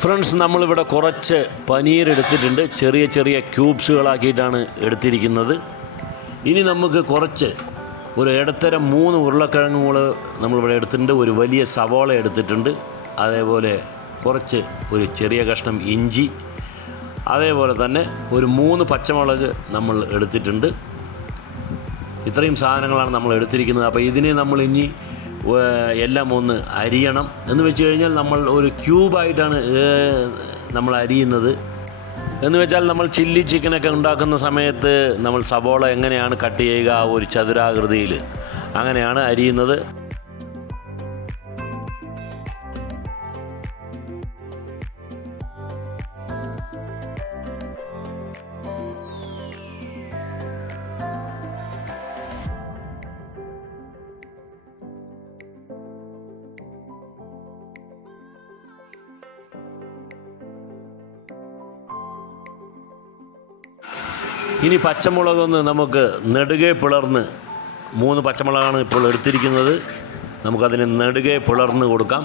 Friends, നമ്മളിവിടെ കുറച്ച് പനീർ എടുത്തിട്ടുണ്ട്. ചെറിയ ചെറിയ ക്യൂബ്സുകളാക്കിയിട്ടാണ് എടുത്തിരിക്കുന്നത്. ഇനി നമുക്ക് കുറച്ച് ഒരു ഇടത്തരം 3 ഉരുളക്കിഴങ്ങുകൾ നമ്മളിവിടെ എടുത്തിട്ടുണ്ട്. ഒരു വലിയ സവോള എടുത്തിട്ടുണ്ട്. അതേപോലെ കുറച്ച് ഒരു ചെറിയ കഷ്ണം ഇഞ്ചി, അതേപോലെ തന്നെ ഒരു 3 പച്ചമുളക് നമ്മൾ എടുത്തിട്ടുണ്ട്. ഇത്രയും സാധനങ്ങളാണ് നമ്മൾ എടുത്തിരിക്കുന്നത്. അപ്പോൾ ഇതിനെ നമ്മൾ ഇനി എല്ലാം ഒന്ന് അരിയണം. എന്ന് വെച്ച് കഴിഞ്ഞാൽ നമ്മൾ ഒരു ക്യൂബായിട്ടാണ് നമ്മൾ അരിയുന്നത്. എന്ന് വെച്ചാൽ നമ്മൾ ചില്ലി ചിക്കനൊക്കെ ഉണ്ടാക്കുന്ന സമയത്ത് നമ്മൾ സവോള എങ്ങനെയാണ് കട്ട് ചെയ്യുക, ഒരു ചതുരാകൃതിയിൽ അങ്ങനെയാണ് അരിയുന്നത്. ഇനി പച്ചമുളകൊന്ന് നമുക്ക് നെടുകെ പിളർന്ന്, 3 പച്ചമുളകാണ് ഇപ്പോൾ എടുത്തിരിക്കുന്നത്, നമുക്കതിന് നെടുകെ പിളർന്ന് കൊടുക്കാം.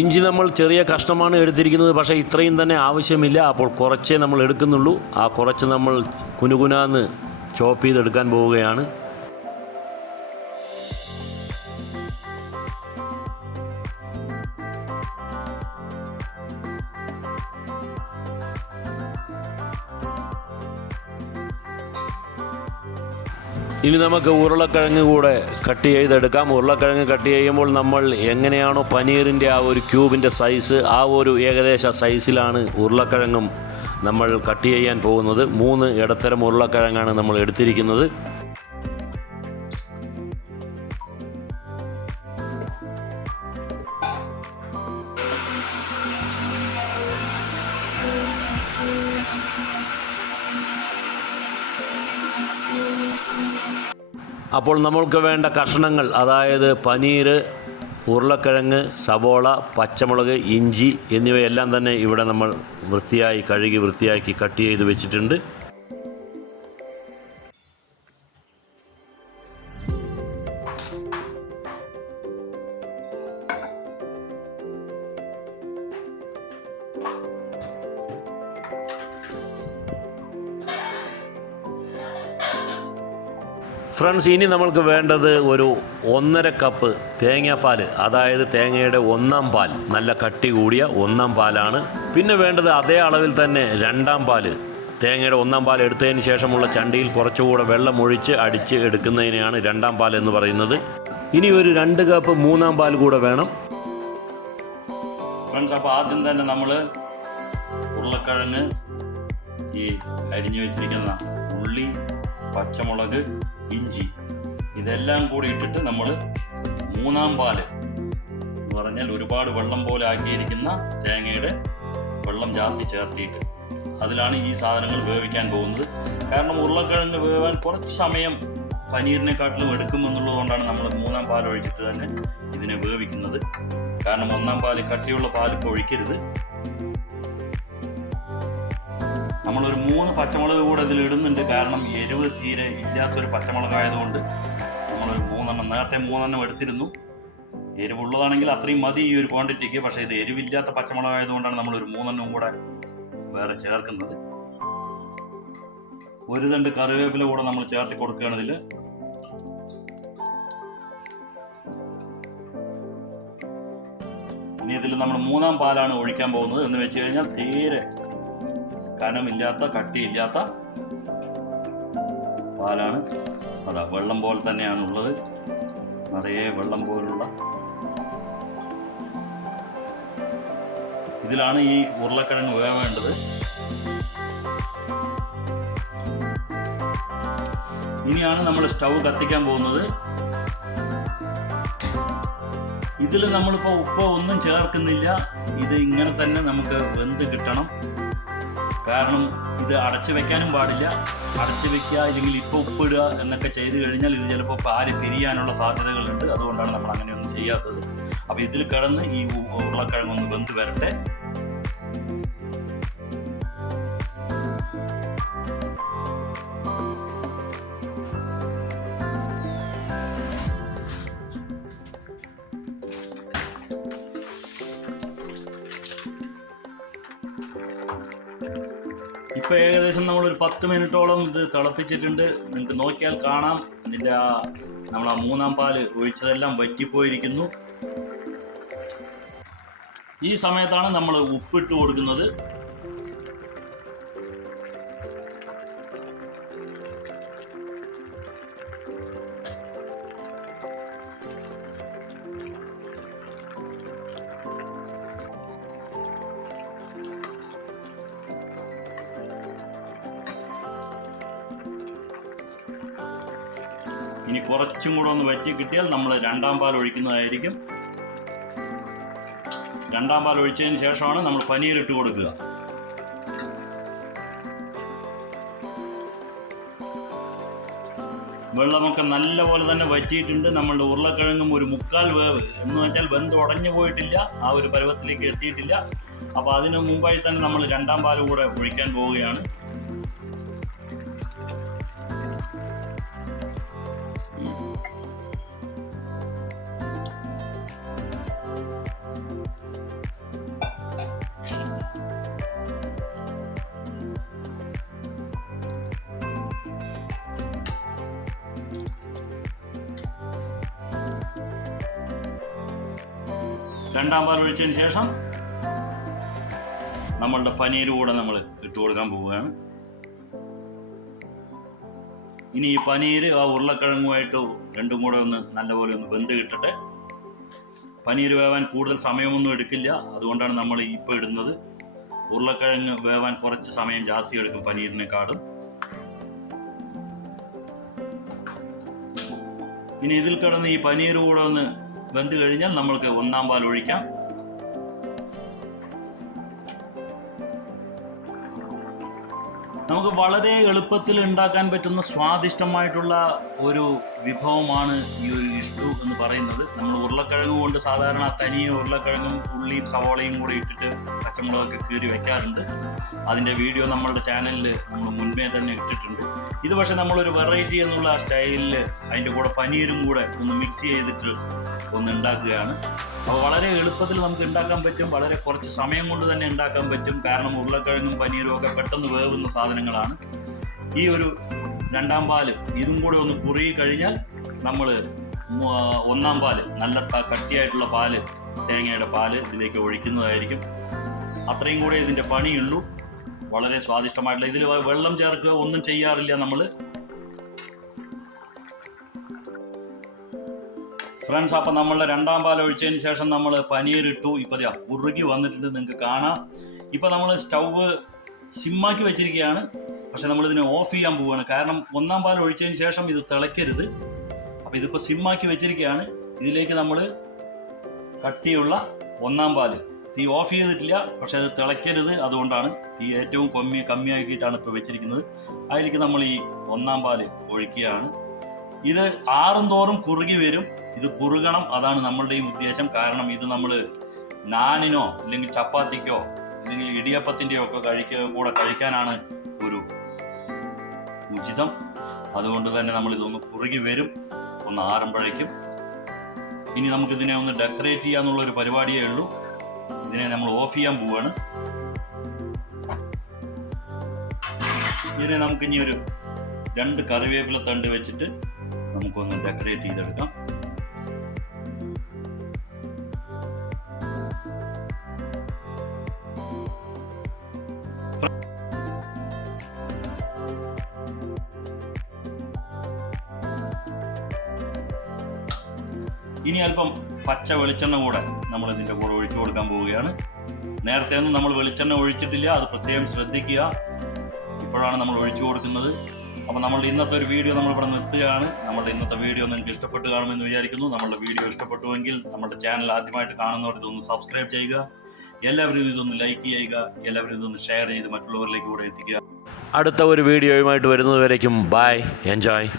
ഇഞ്ചി നമ്മൾ ചെറിയ കഷ്ണമാണ് എടുത്തിരിക്കുന്നത്. പക്ഷേ ഇത്രയും തന്നെ ആവശ്യമില്ല. അപ്പോൾ കുറച്ചേ നമ്മൾ എടുക്കുന്നുള്ളൂ. ആ കുറച്ച് നമ്മൾ കുനുകുനാന്ന് ചോപ്പ് ചെയ്തെടുക്കാൻ പോവുകയാണ്. ഇനി നമുക്ക് ഉരുളക്കിഴങ്ങ് കൂടെ കട്ട് ചെയ്തെടുക്കാം. ഉരുളക്കിഴങ്ങ് കട്ട് ചെയ്യുമ്പോൾ നമ്മൾ എങ്ങനെയാണോ പനീറിൻ്റെ ആ ഒരു ക്യൂബിൻ്റെ സൈസ്, ആ ഒരു ഏകദേശ സൈസിലാണ് ഉരുളക്കിഴങ്ങും നമ്മൾ കട്ട് ചെയ്യാൻ പോകുന്നത്. 3 ഇടത്തരം ഉരുളക്കിഴങ്ങാണ് നമ്മൾ എടുത്തിരിക്കുന്നത്. അപ്പോൾ നമ്മൾക്ക് വേണ്ട കഷ്ണങ്ങൾ, അതായത് പനീർ, ഉരുളക്കിഴങ്ങ്, സവോള, പച്ചമുളക്, ഇഞ്ചി എന്നിവയെല്ലാം തന്നെ ഇവിടെ നമ്മൾ വൃത്തിയായി കഴുകി വൃത്തിയാക്കി കട്ട് ചെയ്ത് വെച്ചിട്ടുണ്ട്. ഫ്രണ്ട്സ്, ഇനി നമ്മൾക്ക് വേണ്ടത് ഒരു 1.5 കപ്പ് തേങ്ങാപ്പാൽ, അതായത് തേങ്ങയുടെ 1-ാം പാൽ, നല്ല കട്ടി കൂടിയ 1-ാം പാലാണ്. പിന്നെ വേണ്ടത് അതേ അളവിൽ തന്നെ 2-ാം പാൽ. തേങ്ങയുടെ 1-ാം പാൽ എടുത്തതിന് ശേഷമുള്ള ചണ്ടിയിൽ കുറച്ചുകൂടെ വെള്ളം ഒഴിച്ച് അടിച്ച് എടുക്കുന്നതിനെയാണ് 2-ാം പാൽ എന്ന് പറയുന്നത്. ഇനി ഒരു 2 കപ്പ് 3-ാം പാൽ കൂടെ വേണം. ഫ്രണ്ട്സ്, അപ്പോൾ ആദ്യം തന്നെ നമ്മൾ ഉരുളക്കിഴങ്ങ്, ഈ അരിഞ്ഞു വെച്ചിരിക്കുന്ന ഉള്ളി, പച്ചമുളക്, ഇഞ്ചി, ഇതെല്ലാം കൂടി ഇട്ടിട്ട് നമ്മൾ 3-ാം പാല് എന്ന് പറഞ്ഞാൽ ഒരുപാട് വെള്ളം പോലെ ആക്കിയിരിക്കുന്ന തേങ്ങയുടെ വെള്ളം ജാസ്തി ചേർത്തിയിട്ട് അതിലാണ് ഈ സാധനങ്ങൾ വേവിക്കാൻ പോകുന്നത്. കാരണം ഉരുളക്കിഴങ്ങ് വേവാൻ കുറച്ച് സമയം പനീറിനെക്കാട്ടിലും എടുക്കുമെന്നുള്ളതുകൊണ്ടാണ് നമ്മൾ 3-ാം പാൽ ഒഴിച്ചിട്ട് തന്നെ ഇതിനെ വേവിക്കുന്നത്. കാരണം 1-ാം പാല്, കട്ടിയുള്ള പാൽ ഇപ്പോൾ ഒഴിക്കരുത്. നമ്മളൊരു 3 പച്ചമുളക് കൂടെ ഇതിൽ ഇടുന്നുണ്ട്. കാരണം എരിവ് തീരെ ഇല്ലാത്തൊരു പച്ചമുളകായതുകൊണ്ട് നമ്മളൊരു 3 നേരത്തെ 3 എടുത്തിരുന്നു. എരിവുള്ളതാണെങ്കിൽ അത്രയും മതി ഈ ഒരു ക്വാണ്ടിറ്റിക്ക്. പക്ഷേ ഇത് എരിവില്ലാത്ത പച്ചമുളകായതുകൊണ്ടാണ് നമ്മളൊരു 3 കൂടെ വേറെ ചേർക്കുന്നത്. 1 തണ്ട് കറിവേപ്പില കൂടെ നമ്മൾ ചേർത്ത് കൊടുക്കുകയാണ് ഇതിൽ. ഇനി ഇതിൽ നമ്മൾ 3-ാം പാലാണ് ഒഴിക്കാൻ പോകുന്നത്. എന്ന് വെച്ച് കഴിഞ്ഞാൽ തീരെ കനമില്ലാത്ത, കട്ടിയില്ലാത്ത പാലാണ്. അതാ വെള്ളം പോലെ തന്നെയാണ് ഉള്ളത്. നിറയെ വെള്ളം പോലുള്ള ഇതിലാണ് ഈ ഉരുളക്കിഴങ്ങ് വേവേണ്ടത്. ഇനിയാണ് നമ്മൾ സ്റ്റൗ കത്തിക്കാൻ പോകുന്നത്. ഇതിൽ നമ്മളിപ്പോൾ ഉപ്പ് ഒന്നും ചേർക്കുന്നില്ല. ഇത് ഇങ്ങനെ തന്നെ നമുക്ക് വെന്ത് കിട്ടണം. കാരണം ഇത് അടച്ചു വെക്കാനും പാടില്ല. അടച്ചു വെക്കുക, ഇല്ലെങ്കിൽ ഇപ്പോൾ ഉപ്പിടുക എന്നൊക്കെ ചെയ്ത് കഴിഞ്ഞാൽ ഇത് ചിലപ്പോൾ പാല് പിരിയാനുള്ള സാധ്യതകളുണ്ട്. അതുകൊണ്ടാണ് നമ്മൾ അങ്ങനെയൊന്നും ചെയ്യാത്തത്. അപ്പോൾ ഇതിൽ കിടന്ന് ഈ ഉരുളക്കിഴങ്ങൊന്ന് വെന്ത് വരട്ടെ. ഇപ്പോൾ ഏകദേശം നമ്മളൊരു 10 മിനിറ്റോളം ഇത് തിളപ്പിച്ചിട്ടുണ്ട്. നിങ്ങൾക്ക് നോക്കിയാൽ കാണാം ഇതിൻ്റെ നമ്മൾ ആ മൂന്നാം പാല് ഒഴിച്ചതെല്ലാം വറ്റിപ്പോയിരിക്കുന്നു. ഈ സമയത്താണ് നമ്മൾ ഉപ്പിട്ട് കൊടുക്കുന്നത്. ഇനി കുറച്ചും കൂടെ ഒന്ന് വറ്റി കിട്ടിയാൽ നമ്മൾ രണ്ടാം പാൽ ഒഴിക്കുന്നതായിരിക്കും. രണ്ടാം പാൽ ഒഴിച്ചതിന് ശേഷമാണ് നമ്മൾ പനീർ ഇട്ട് കൊടുക്കുക. വെള്ളമൊക്കെ നല്ലപോലെ തന്നെ വറ്റിയിട്ടുണ്ട്. നമ്മളുടെ ഉരുളക്കിഴങ്ങും ഒരു 1/4 വേവ് എന്ന് വെച്ചാൽ വെന്ത് ഉടഞ്ഞു പോയിട്ടില്ല, ആ ഒരു പരുവത്തിലേക്ക് എത്തിയിട്ടില്ല. അപ്പോൾ അതിന് മുമ്പായി തന്നെ നമ്മൾ രണ്ടാം പാൽ കൂടെ ഒഴിക്കാൻ പോവുകയാണ്. രണ്ടാം പാൽ ഒഴിച്ചതിന് ശേഷം നമ്മളുടെ പനീർ കൂടെ നമ്മൾ ഇട്ട് കൊടുക്കാൻ പോവുകയാണ്. ഇനി ഈ പനീർ ആ ഉരുളക്കിഴങ്ങുമായിട്ട് രണ്ടും കൂടെ ഒന്ന് നല്ലപോലെ ഒന്ന് വെന്ത് കിട്ടട്ടെ. പനീർ വേവാൻ കൂടുതൽ സമയമൊന്നും എടുക്കില്ല, അതുകൊണ്ടാണ് നമ്മൾ ഇപ്പോൾ ഇടുന്നത്. ഉരുളക്കിഴങ്ങ് വേവാൻ കുറച്ച് സമയം ജാസ്തി എടുക്കും പനീരിനെക്കാളും. ഇനി ഇതിൽ കിടന്ന് ഈ പനീർ കൂടെ ഒന്ന് വെന്ത് കഴിഞ്ഞാൽ നമ്മൾക്ക് ഒന്നാം പാൽ ഒഴിക്കാം. നമുക്ക് വളരെ എളുപ്പത്തിൽ ഉണ്ടാക്കാൻ പറ്റുന്ന സ്വാദിഷ്ടമായിട്ടുള്ള ഒരു വിഭവമാണ് ഈ ഒരു ഇഷ്ടു എന്ന് പറയുന്നത്. നമ്മൾ ഉരുളക്കിഴങ്ങ് കൊണ്ട് സാധാരണ തനിയെ ഉരുളക്കിഴങ്ങും ഉള്ളിയും സവോളയും കൂടെ ഇട്ടിട്ട് പച്ചമുളകൊക്കെ കീറി വെക്കാറുണ്ട്. അതിൻ്റെ വീഡിയോ നമ്മളുടെ ചാനലിൽ നമ്മൾ മുൻപേ തന്നെ ഇട്ടിട്ടുണ്ട്. ഇത് പക്ഷേ നമ്മളൊരു വെറൈറ്റി എന്നുള്ള സ്റ്റൈലിൽ അതിൻ്റെ കൂടെ പനീരും കൂടെ ഒന്ന് മിക്സ് ചെയ്തിട്ട് ഒന്ന് ഉണ്ടാക്കുകയാണ്. അപ്പോൾ വളരെ എളുപ്പത്തിൽ നമുക്ക് ഉണ്ടാക്കാൻ പറ്റും, വളരെ കുറച്ച് സമയം കൊണ്ട് തന്നെ ഉണ്ടാക്കാൻ പറ്റും. കാരണം ഉരുളക്കിഴങ്ങും പനീരും ഒക്കെ പെട്ടെന്ന് വേവുന്ന സാധനങ്ങളാണ്. ഈ ഒരു രണ്ടാം പാല് ഇതും കൂടെ ഒന്ന് കുറുകി കഴിഞ്ഞാൽ നമ്മൾ ഒന്നാം പാല് നല്ല കട്ടിയായിട്ടുള്ള പാല്, തേങ്ങയുടെ പാല് ഇതിലേക്ക് ഒഴിക്കുന്നതായിരിക്കും. അത്രയും കൂടെ ഇതിൻ്റെ പണിയുള്ളൂ. വളരെ സ്വാദിഷ്ടമായിട്ടുള്ള, ഇതിൽ വെള്ളം ചേർക്കുക ഒന്നും ചെയ്യാറില്ല നമ്മൾ. ഫ്രണ്ട്സ്, അപ്പം നമ്മളുടെ രണ്ടാം പാൽ ഒഴിച്ചതിന് ശേഷം നമ്മൾ പനീർ ഇട്ടു. ഇപ്പോൾ കുറുകി വന്നിട്ടുണ്ട്, നിങ്ങൾക്ക് കാണാം. ഇപ്പോൾ നമ്മൾ സ്റ്റൗവ് സിമ്മാക്കി വെച്ചിരിക്കുകയാണ്. പക്ഷെ നമ്മളിതിനെ ഓഫ് ചെയ്യാൻ പോവുകയാണ്. കാരണം ഒന്നാം പാൽ ഒഴിച്ചതിന് ശേഷം ഇത് തിളയ്ക്കരുത്. അപ്പോൾ ഇതിപ്പോൾ സിമ്മാക്കി വെച്ചിരിക്കുകയാണ്. ഇതിലേക്ക് നമ്മൾ കട്ടിയുള്ള ഒന്നാം പാൽ, തീ ഓഫ് ചെയ്തിട്ടില്ല, പക്ഷെ അത് തിളയ്ക്കരുത്. അതുകൊണ്ടാണ് തീ ഏറ്റവും കമ്മിയാക്കിയിട്ടാണ് ഇപ്പോൾ വെച്ചിരിക്കുന്നത്. അതിലേക്ക് നമ്മൾ ഈ ഒന്നാം പാൽ ഒഴിക്കുകയാണ്. ഇത് ആറും തോറും കുറുകി വരും. ഇത് കുറുകണം, അതാണ് നമ്മളുടെയും ഉദ്ദേശം. കാരണം ഇത് നമ്മൾ നാനിനോ അല്ലെങ്കിൽ ചപ്പാത്തിക്കോ അല്ലെങ്കിൽ ഇടിയപ്പത്തിൻ്റെയോ ഒക്കെ കൂടെ കഴിക്കാനാണ് ഒരു ഉചിതം. അതുകൊണ്ട് തന്നെ നമ്മൾ ഇതൊന്ന് കുറുകി വരും, ഒന്ന് ആറുമ്പോഴേക്കും. ഇനി നമുക്കിതിനെ ഒന്ന് ഡെക്കറേറ്റ് ചെയ്യാന്നുള്ളൊരു പരിപാടിയേ ഉള്ളൂ. ഇതിനെ നമ്മൾ ഓഫ് ചെയ്യാൻ പോവുകയാണ്. ഇതിനെ നമുക്കിനി ഒരു 2 കറിവേപ്പില തണ്ട് വെച്ചിട്ട് നമുക്കൊന്ന് ഡെക്കറേറ്റ് ചെയ്തെടുക്കാം. ഇനി അല്പം പച്ച വെളിച്ചെണ്ണ കൂടെ നമ്മൾ ഇതിൻ്റെ കൂടെ ഒഴിച്ചു കൊടുക്കാൻ പോവുകയാണ്. നേരത്തെ ഒന്നും നമ്മൾ വെളിച്ചെണ്ണ ഒഴിച്ചിട്ടില്ല, അത് പ്രത്യേകം ശ്രദ്ധിക്കുക. ഇപ്പോഴാണ് നമ്മൾ ഒഴിച്ചു കൊടുക്കുന്നത്. അപ്പോൾ നമ്മളുടെ ഇന്നത്തെ ഒരു വീഡിയോ നമ്മളിവിടെ നിർത്തുകയാണ്. നമ്മുടെ ഇന്നത്തെ വീഡിയോ നിങ്ങൾക്ക് ഇഷ്ടപ്പെട്ട് കാണുമെന്ന് വിചാരിക്കുന്നു. നമ്മളുടെ വീഡിയോ ഇഷ്ടപ്പെട്ടുവെങ്കിൽ നമ്മുടെ ചാനൽ ആദ്യമായിട്ട് കാണുന്നവർ ഇതൊന്ന് സബ്സ്ക്രൈബ് ചെയ്യുക. എല്ലാവരും ഇതൊന്ന് ലൈക്ക് ചെയ്യുക. എല്ലാവരും ഇതൊന്ന് ഷെയർ ചെയ്ത് മറ്റുള്ളവരിലേക്ക് കൂടെ എത്തിക്കുക. അടുത്ത ഒരു വീഡിയോയുമായിട്ട് വരുന്നതുവരേക്കും ബൈ, എൻജോയ്.